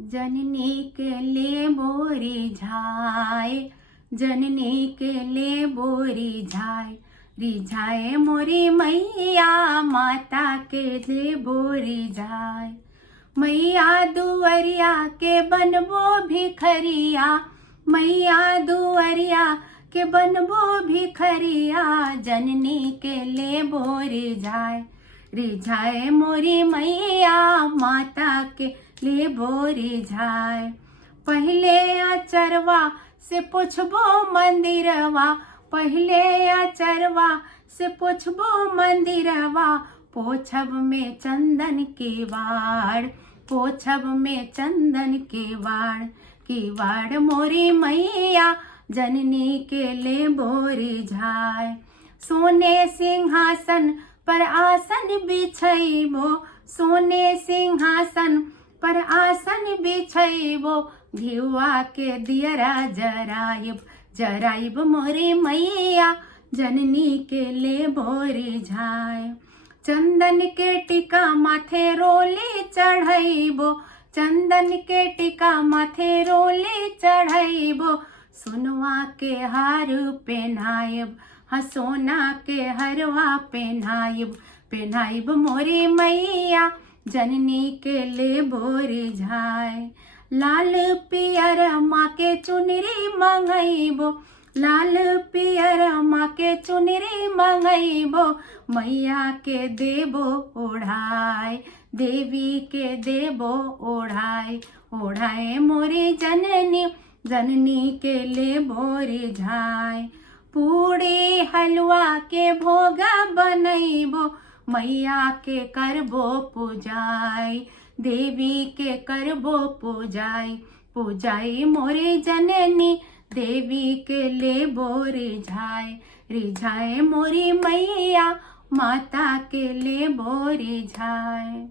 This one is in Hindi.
जननी के ले बोरी झाय, जननी के ले बोरी झाय, रिझाए मोरी मैया माता के ले बोरी झाय। मैया दुअरिया के बनबो भिखरिया, मैया दुअरिया के बनबो भिखरिया, जननी के ले बोरी झाय, रिझाए मोरी मैया माता के ले बोरी झाय। पहले अचरवा से पुछबो मंदिरवा, पहले अचरवा से पुछबो मंदिरवा, पोछब में चंदन के वाड़, पोछब में चंदन के वाड़, की वाड़ मोरी मैया जननी के ले बोरी झाय। सोने सिंहासन पर आसन बिछैबो, सोने सिंहासन पर आसन बिछैबो, घिउआ के दियरा जराइब, जराइब मोरी मैया जननी के ले बोरी झाय। चंदन के टिका माथे रोली चढ़ैबो, चंदन के टिका माथे रोली चढ़ैबो, सोनवा के हार पहनायब, हाँ सोना के हरवा पहनायब, पहनायब मोरी मैया जननी के ले बोरी झाय। लाल पियर माँ के चुनरी मंगैबो, लाल पियर माँ के चुनरी मंगैबो, मैया के देबो ओढ़ाय, देवी के देबो ओढ़ाय, ओढ़ाए मोरी जननी, जननी के ले बोरी झाय। पूड़ी हलवा के भोगा बनैबो, मैया के करबो पूजाय, देवी के करबो पूजाय, पूजाई मोरी जननी देवी के ले बोरी झाय, रिझाए मोरी मैया माता के ले बोरी झाय।